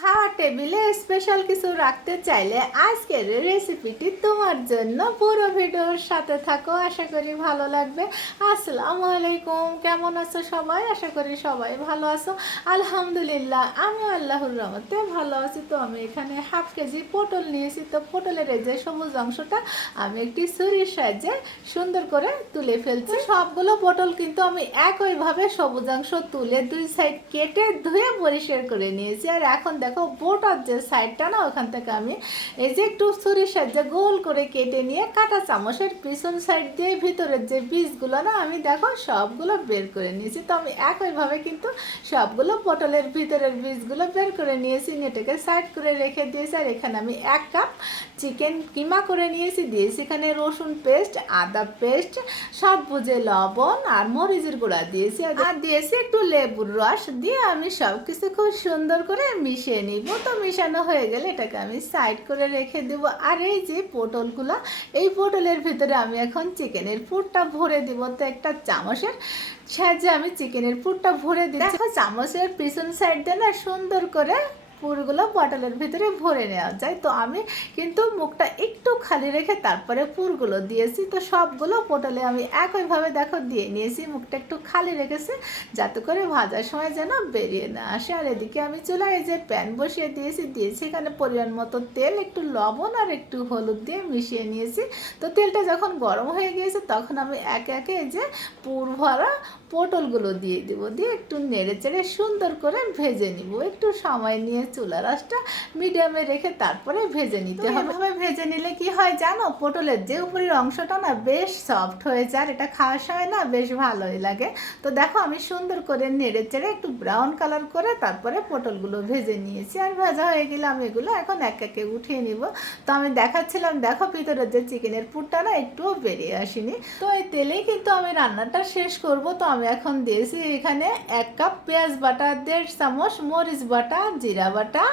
খাওয়ার টেবিলে স্পেশাল কিছু রাখতে চাইলে আজকের রেসিপিটি তোমার জন্য। পুরো ভিডিওর সাথে থাকো, আশা করি ভালো লাগবে। আসসালামু আলাইকুম, কেমন আছো সবাই? আশা করি সবাই ভালো আছো। আলহামদুলিল্লাহ আমি আল্লাহর রহমতে ভালো আছি। তো আমি এখানে হাফ কেজি পটল নিয়েছি। তো পটলের এই যে সবুজ অংশটা, আমি একটি ছুরির সাহায্যে সুন্দর করে তুলে ফেলছি। সবগুলো পটল কিন্তু আমি একইভাবে সবুজ অংশ তুলে দুই সাইড কেটে ধুয়ে পরিষ্কার করে নিয়েছি। আর এখন দেখো, বোটার যে সাইডটা না, ওখান থেকে আমি এই যে একটু ছুরির সাহায্যে গোল করে কেটে নিয়ে কাঁটা চামচের পিছন সাইড দিয়ে ভিতরের যে বীজগুলো না, আমি দেখো সবগুলো বের করে নিয়েছি। তো আমি একইভাবে কিন্তু সবগুলো পটলের ভিতরের বীজগুলো বের করে নিয়েছি নেটেকে সাইড করে রেখে দিয়েছি। আর এখানে আমি এক কাপ চিকেন কিমা করে নিয়েছি, দিয়েছি এখানে রসুন পেস্ট আদা পেস্ট সব বুঝে লবণ আর মরিচের গুঁড়া দিয়েছি। আর দিয়েছি একটু লেবুর রস, দিয়ে আমি সব কিছু খুব সুন্দর করে মিশিয়ে নিব। তো মিশানো হয়ে গেলে এটাকে আমি সাইড করে রেখে দেব। আর এই যে পটলগুলো এই পটলের ভিতরে আমি এখন চিকেনের পুরটা ভরে দিব। তো একটা চামচের সাহায্যে আমি চিকেনের পুরটা ভরে দিই দেখো চামচের পিছন সাইড দিয়ে না সুন্দর করে পুরগুলো পটলের ভিতরে ভরে নেওয়া যায়। তো আমি কিন্তু মুখটা একটু খালি রেখে তারপরে পুরগুলো দিয়েছি। তো সবগুলো পটলে আমি একইভাবে দেখো দিয়ে নিয়েছি। মুখটা একটু খালি রেখেছি যাতে করে ভাজার সময় যেন বেরিয়ে না আসে। আর এদিকে আমি চুলায় যে প্যান বসিয়ে দিয়েছি দিয়েছি এখানে পরিমাণ মতো তেল, একটু লবণ আর একটু হলুদ দিয়ে মিশিয়ে নিয়েছি। তো তেলটা যখন গরম হয়ে গিয়েছে তখন আমি একে একে যে পুর ভরা পটলগুলো দিয়ে দিব। দিয়ে একটু নেড়ে চেড়ে সুন্দর করে ভেজে নিব। একটু সময় নিয়ে চুলা রাসটা মিডিয়ামে রেখে তারপরে ভেজে নিতে হবে। এভাবে ভেজে নিলে কি হয় জানো? পটলের যে উপরের অংশটা না বেশ সফট হয়ে যায় আর এটা খাওয়ার সময় না বেশ ভালোই লাগে। তো দেখো আমি সুন্দর করে নেড়ে চেড়ে একটু ব্রাউন কালার করে তারপরে পটলগুলো ভেজে নিয়েছি আর ভাজা হয়ে গেলে আমি এগুলো এখন এক একে উঠিয়ে নিব। তো আমি দেখাচ্ছিলাম দেখো ভিতরের যে চিকেনের পুরটা না একটুও বেরিয়ে আসেনি। তো এই তেলেই কিন্তু আমি রান্নাটা শেষ করব। তো আমি এখন দিয়েছি এখানে এক কাপ পেঁয়াজ বাটা দেড় চামচ মরিচ বাটা জিরা বাটা,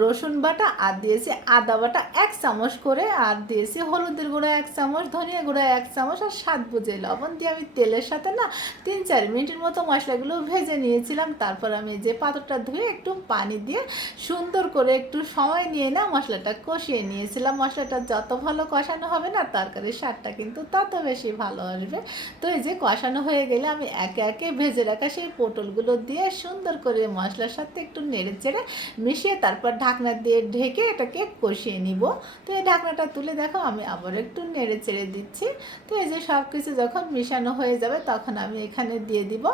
রসুন বাটা, আর দিয়েছি আদা বাটা এক চামচ করে, আর দিয়েছি হলুদের গুঁড়ো এক চামচ, ধনিয়া গুঁড়ো এক চামচ, আর স্বাদ বুঝে লবণ দিয়ে আমি তেলের সাথে না তিন চার মিনিটের মতো মশলাগুলো ভেজে নিয়েছিলাম। তারপর আমি যে পাত্রটা ধুয়ে একটু পানি দিয়ে সুন্দর করে একটু সময় নিয়ে না মশলাটা কষিয়ে নিয়েছিলাম। মশলাটা যত ভালো কষানো হবে না তরকারির স্বাদটা কিন্তু তত বেশি ভালো আসবে। তো এই যে কষানো হয়ে গেলে আমি একে একে ভেজে রাখা সেই পটলগুলো দিয়ে সুন্দর করে মশলার সাথে একটু নেড়ে চেড়ে মিশিয়ে তারপর ঢাকনা দিয়ে ঢেকে এটাকে কষিয়ে নিব। তো এই ঢাকনাটা তুলে দেখো, আমি আবার একটু নেড়ে চেড়ে দিচ্ছি। তো এই যে সব কিছু যখন মিশানো হয়ে যাবে, তখন আমি এখানে দিয়ে দিব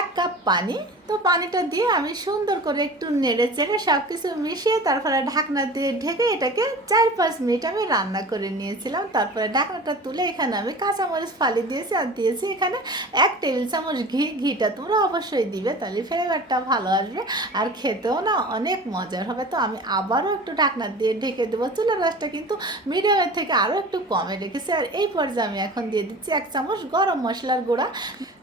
এক কাপ পানি। তো পানিটা দিয়ে আমি সুন্দর করে একটু নেড়ে চেড়ে সব কিছু মিশিয়ে তারপরে ঢাকনা দিয়ে ঢেকে এটাকে চার পাঁচ মিনিট আমি রান্না করে নিয়েছিলাম। তারপরে ঢাকনাটা তুলে এখানে আমি কাঁচামরিচ ফালি দিয়েছি আর দিয়েছি এখানে এক টেবিল চামচ ঘি। ঘিটা তোমরা অবশ্যই দিবে, তাহলে ফ্লেভারটা ভালো আসবে। আর খেতেও না অনেক মজার হবে তো আমি আবারও একটু ঢাকনা দিয়ে ঢেকে দেবো চুলের রসটা কিন্তু মিডিয়ামের থেকে আরও একটু কমে রেখেছি। আর এই পর্যায়ে আমি এখন দিয়ে দিচ্ছি এক চামচ গরম মশলার গুঁড়া।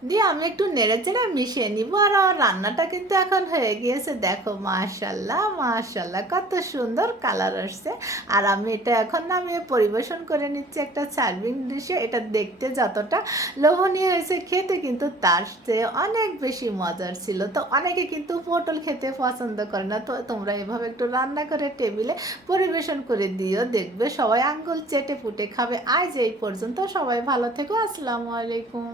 দিয়ে আমি একটু নেড়ে চেড়ে মিশিয়ে নিব আর আমার রান্নাটা কিন্তু এখন হয়ে গিয়েছে। দেখো, মাশাল্লাহ মাশাল্লাহ, কত সুন্দর কালার আসছে। আর আমি এটা এখন নামিয়ে পরিবেশন করে নিচ্ছি একটা সার্ভিং ডিশে। এটা দেখতে যতটা লোভনীয় হয়েছে, খেতে কিন্তু তার চেয়ে অনেক বেশি মজার ছিল। তো অনেকে কিন্তু পটল খেতে পছন্দ করে না। তো তোমরা এভাবে একটু রান্না করে টেবিলে পরিবেশন করে দিও, দেখবে সবাই আঙ্গুল চেটে ফুটে খাবে। আজ এই পর্যন্ত সবাই ভালো থেকো, আসসালামু আলাইকুম।